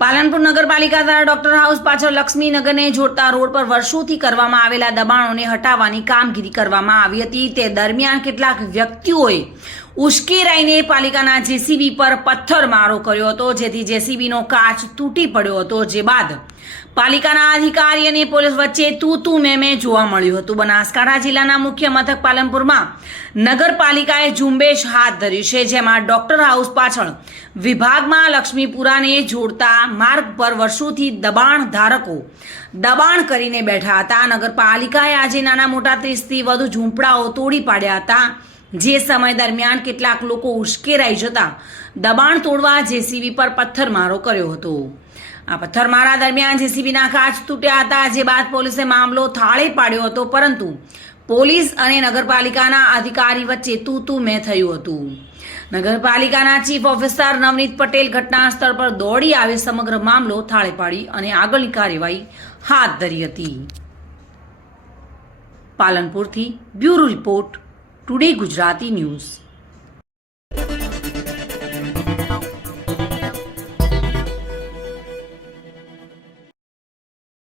પાલનપુર નગરપાલિકા દ્વારા doctor house પાછળ લક્ષ્મીનગરને જોડતા રોડ પર વર્ષોથી કરવામાં આવેલા દબાણોને હટાવવાની કામગીરી કરવામાં આવી હતી। તે દરમિયાન કેટલાક વ્યક્તિઓએ ઉશ્કેરાઈને પાલિકાના જેસીબી પર પથ્થરમારો કર્યો હતો, જેથી જેસીબીનો કાચ તૂટી પડ્યો હતો। જે બાદ પાલિકાના અધિકારી અને પોલીસ વચ્ચે તું મેં જોવા મળ્યું હતું। બનાસકાંઠા જિલ્લાના મુખ્ય મથક પાલનપુરમાં નગરપાલિકાએ ઝુંબેશ હાથ ધરી છે, જેમાં ડોક્ટર હાઉસ પાછળ વિભાગમાં લક્ષ્મીપુરાને જોડતા માર્ગ પર વર્ષોથી દબાણ ધારકો દબાણ કરીને બેઠા હતા। નગરપાલિકાએ આજે નાના મોટા 30થી વધુ ઝૂંપડાઓ તોડી પાડ્યા હતા। જે સમય દરમિયાન કેટલાક લોકો ઉશ્કેરાઈ જતા દબાણ તોડવા જેસીબી પર પથ્થરમારો કર્યો હતો। આ પથ્થરમારા દરમિયાન જેસીબીના કાચ તૂટ્યા હતા। જે બાદ પોલીસે મામલો થાળે પાડ્યો હતો, પરંતુ પોલીસ અને નગરપાલિકાના અધિકારી વચ્ચે તું મેં થયું હતું। નગરપાલિકાના ચીફ ઓફિસર નવનીત પટેલ ઘટના સ્થળ પર દોડી આવી સમગ્ર મામલો થાળે પાડી અને આગળની કાર્યવાહી હાથ ધરી હતી। પાલનપુરથી bureau report, today Gujarati news.